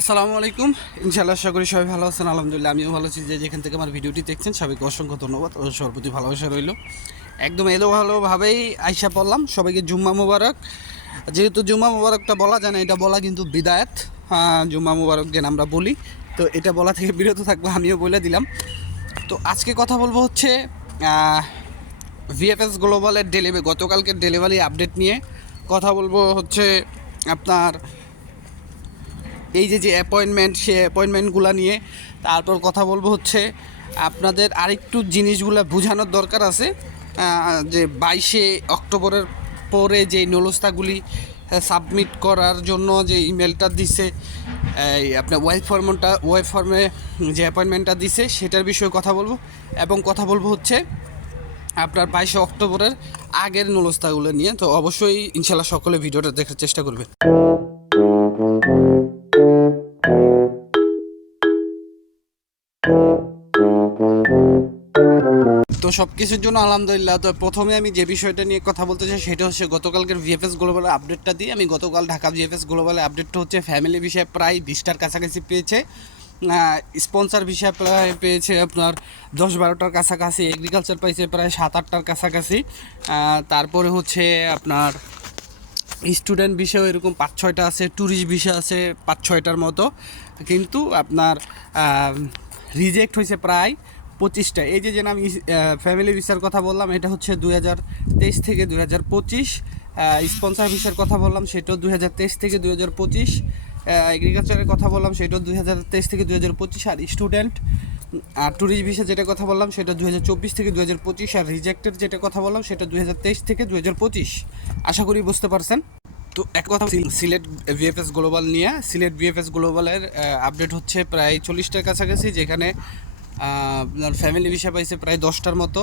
আসসালামু আলাইকুম। ইনশাআল্লাহ আশা করি সবাই ভালো আছেন। আলহামদুলিল্লাহ আমিও ভালো আছি। যে যেখান থেকে আমার ভিডিওটি দেখছেন সবাইকে অসংখ্য ধন্যবাদ ও সবার প্রতি ভালোবাসা রইল। একদম এলো ভালোভাবেই আইসা পড়লাম। সবাইকে জুম্মা মুবারক। যেহেতু জুম্মা মুবারকটা বলা যায় না, এটা বলা কিন্তু বিদায়াত। জুম্মা মুবারক যেন আমরা বলি, তো এটা বলা থেকে বিরত থাকবো, আমিও বলে দিলাম। তো আজকে কথা বলবো হচ্ছে ভিএফএস গ্লোবালের গতকালকের ডেলিভারি আপডেট নিয়ে কথা বলবো হচ্ছে আপনার এই যে অ্যাপয়েন্টমেন্ট, সে অ্যাপয়েন্টমেন্টগুলো নিয়ে। তারপর কথা বলবো হচ্ছে আপনাদের আরেকটু জিনিসগুলো বোঝানোর দরকার আছে। যে 22শে অক্টোবরের পরে যে নলস্তাগুলি সাবমিট করার জন্য যে ইমেলটা দিছে, এই আপনার ওয়েব ফর্মে যে অ্যাপয়েন্টমেন্টটা দিছে সেটার বিষয়ে কথা বলবো। এবং কথা বলবো হচ্ছে আপনার 22শে অক্টোবরের আগের নলস্তাগুলো নিয়ে। তো অবশ্যই ইনশাল্লাহ সকলে ভিডিওটা দেখার চেষ্টা করবেন। তো সব কিছুর জন্য আলহামদুলিল্লাহ। তো প্রথমে আমি যে বিষয়টা নিয়ে কথা বলতে চাই সেটা হচ্ছে গতকালকের ভিএফএস গ্লোবালের আপডেটটা দিয়ে। আমি গতকাল ঢাকা ভিএফএস গ্লোবালের আপডেটটা হচ্ছে ফ্যামিলি বিষয়ে প্রায় 20টার কাছাকাছি পেয়েছে, স্পন্সার বিষয়ে প্রায় পেয়েছে আপনার 10-12টার কাছাকাছি, এগ্রিকালচার পাইছে প্রায় 7-8টার কাছাকাছি, তারপরে হচ্ছে আপনার স্টুডেন্ট বিষয় এরকম 5-6টা আছে, ট্যুরিস্ট বিষয় আছে 5-6টার মতো। কিন্তু আপনার রিজেক্ট হয়েছে প্রায় 25টা। এই যে আমি ফ্যামিলি ভিসার কথা বললাম, এটা হচ্ছে 2023 থেকে 2025। স্পন্সার ভিসার কথা বললাম, সেটাও 2023 থেকে 2025। এগ্রিকালচারের কথা বললাম, সেটাও 2023 থেকে 2025। আর স্টুডেন্ট আর ট্যুরিস্ট ভিসা যেটা কথা বললাম সেটা 2024 থেকে 2025। আর রিজেক্টের যেটা কথা বললাম সেটা 2023 থেকে 2025। আশা করি বুঝতে পারছেন। তো এক কথা সিলেট ভিএফএস গ্লোবাল নিয়ে, সিলেট ভিএফএস গ্লোবালের আপডেট হচ্ছে প্রায় 40টার কাছাকাছি, যেখানে আপনার ফ্যামিলি ভিসা পাইছে প্রায় 10টার মতো,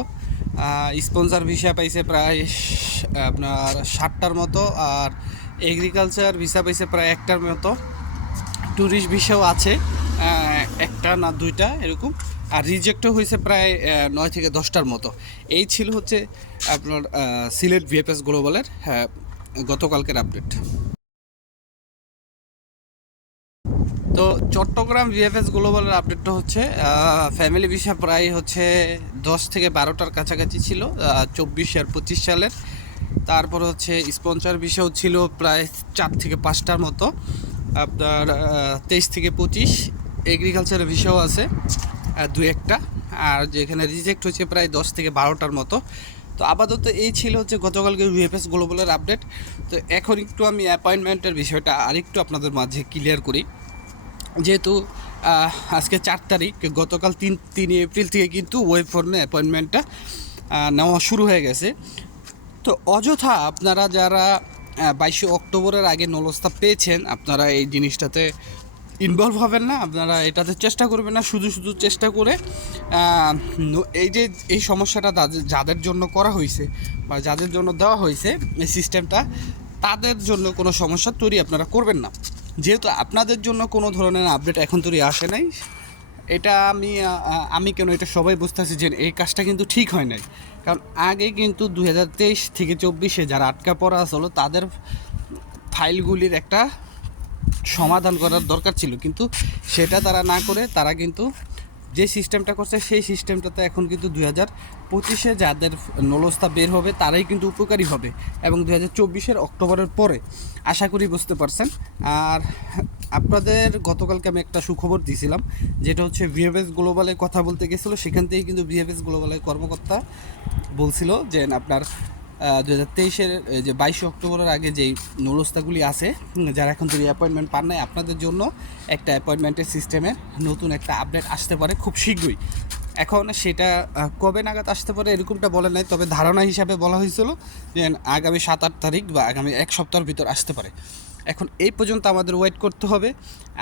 স্পন্সর ভিসা পাইছে প্রায় আপনার 60টার মতো, আর এগ্রিকালচার ভিসা পাইছে প্রায় 1টার মতো, ট্যুরিস্ট ভিসাও আছে 1টা না 2টা এরকম, আর রিজেক্টও হয়েছে প্রায় 9 থেকে 10টার মতো। এই ছিল হচ্ছে আপনার সিলেট ভিএফএস গ্লোবালের গতকালকের আপডেট। তো চট্টগ্রাম ভিএফএস গ্লোবালের আপডেটটা হচ্ছে ফ্যামিলি ভিসা প্রায় হচ্ছে 10 থেকে 12টার কাছাকাছি ছিল 24 আর 25 সালের। তারপর হচ্ছে স্পন্সর ভিসাও ছিল প্রায় 4 থেকে 5টার মতো, আপনার 23 থেকে 25। এগ্রিকালচারের ভিসাও আছে 2-1টা, আর যেখানে রিজেক্ট হয়েছে প্রায় 10 থেকে 12টার মতো। তো আপাতত এই ছিল হচ্ছে গতকালকে ভিএফএস গ্লোবালের আপডেট। তো এখন একটু আমি অ্যাপয়েন্টমেন্টের বিষয়টা আরেকটু আপনাদের মাঝে ক্লিয়ার করি। যেহেতু আজকে 4 তারিখ, গতকাল 3 এপ্রিল থেকে কিন্তু ওয়েব ফর্মে অ্যাপয়েন্টমেন্টটা নেওয়া শুরু হয়ে গেছে। তো অযথা আপনারা যারা 22শে অক্টোবরের আগে নলস্তা পেয়েছেন, আপনারা এই জিনিসটাতে ইনভলভ হবেন না, আপনারা এটাতে চেষ্টা করবেন না। শুধু চেষ্টা করে এই যে এই সমস্যাটা যাদের জন্য করা হয়েছে বা যাদের জন্য দেওয়া হয়েছে এই সিস্টেমটা, তাদের জন্য কোনো সমস্যা তৈরি আপনারা করবেন না। যেহেতু আপনাদের জন্য কোনো ধরনের আপডেট এখন তৈরি আসে নাই, এটা আমি কেন, এটা সবাই বুঝতেছি যে এই কাজটা কিন্তু ঠিক হয় নাই। কারণ আগে কিন্তু 2023 থেকে 24-এ যারা আটকা পড়া আসলো তাদের ফাইলগুলির একটা সমাধান করার দরকার ছিল, কিন্তু সেটা তারা না করে তারা কিন্তু যে সিস্টেমটা করছে সেই সিস্টেমটাতে এখন কিন্তু 2025-এ যাদের নলস্তা বের হবে তারাই কিন্তু উপকারী হবে, এবং 2024-এর অক্টোবরের পরে। আশা করি বুঝতে পারছেন। আর আপনাদের গতকালকে আমি একটা সুখবর দিয়েছিলাম, যেটা হচ্ছে ভিএফএস গ্লোবালে কথা বলতে গেছিলো, সেখান থেকে কিন্তু ভিএফএস গ্লোবালের কর্মকর্তা বলছিল যে আপনার 2023-এর যে 22শে অক্টোবরের আগে যেই নলস্তাগুলি আছে, যারা এখন তৈরি অ্যাপয়েন্টমেন্ট পান নাই, আপনাদের জন্য একটা অ্যাপয়েন্টমেন্টের সিস্টেমের নতুন একটা আপডেট আসতে পারে খুব শীঘ্রই। এখন সেটা কবে নাগাদ আসতে পারে এরকমটা বলে নাই, তবে ধারণা হিসাবে বলা হয়েছিল যে আগামী 7-8 তারিখ বা আগামী 1 সপ্তাহের ভিতর আসতে পারে। এখন এই পর্যন্ত আমাদের ওয়েট করতে হবে।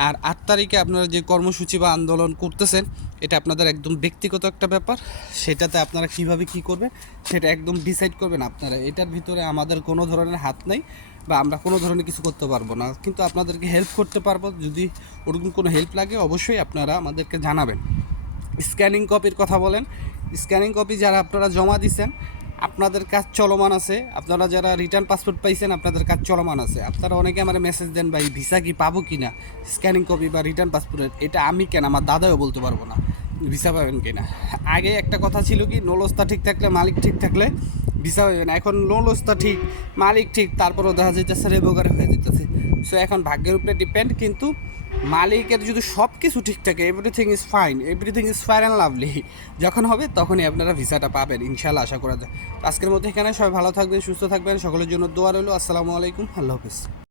আর 8 তারিখে আপনারা যে কর্মসূচি বা আন্দোলন করতেছেন, এটা আপনাদের একদম ব্যক্তিগত একটা ব্যাপার। সেটাতে আপনারা কিভাবে কি করবেন সেটা একদম ডিসাইড করবেন আপনারা। এটার ভিতরে আমাদের কোনো ধরনের হাত নাই বা আমরা কোনো ধরনের কিছু করতে পারবো না, কিন্তু আপনাদেরকে হেল্প করতে পারবো। যদি ওরকম কোনো হেল্প লাগে অবশ্যই আপনারা আমাদেরকে জানাবেন। স্ক্যানিং কপির কথা বলেন, স্ক্যানিং কপি যারা আপনারা জমা দিচ্ছেন, আপনাদের কাজ চলমান আছে, আপনারা যারা রিটার্ন পাসপোর্ট পাইছেন আপনাদের কাজ চলমান আছে। আপনারা অনেকে আমার মেসেজ দেন ভাই ভিসা কি পাবো কি না, স্ক্যানিং কপি বা রিটার্ন পাসপোর্টের, এটা আমি কেন আমার দাদাও বলতে পারবো না ভিসা পাবেন কি না। আগে একটা কথা ছিল কি নোলস্তা ঠিক থাকলে মালিক ঠিক থাকলে ভিসা হবে না, এখন নোলস্তা ঠিক মালিক ঠিক তারপরেও দেখা যাইতেছে রেবোগারে হয়ে যেতেছে। সো এখন ভাগ্যের উপরে ডিপেন্ড, কিন্তু মালিকের যদি সব কিছু ঠিক থাকে everything is fine, everything is fire and lovely, যখন হবে তখনই আপনারা ভিসাটা পাবেন ইনশাল্লাহ, আশা করা যায়। আজকের মধ্যে এখানে সবাই ভালো থাকবেন, সুস্থ থাকবেন, সকলের জন্য দোয়া রইল। আসসালামু আলাইকুম, আল্লাহ হাফিজ।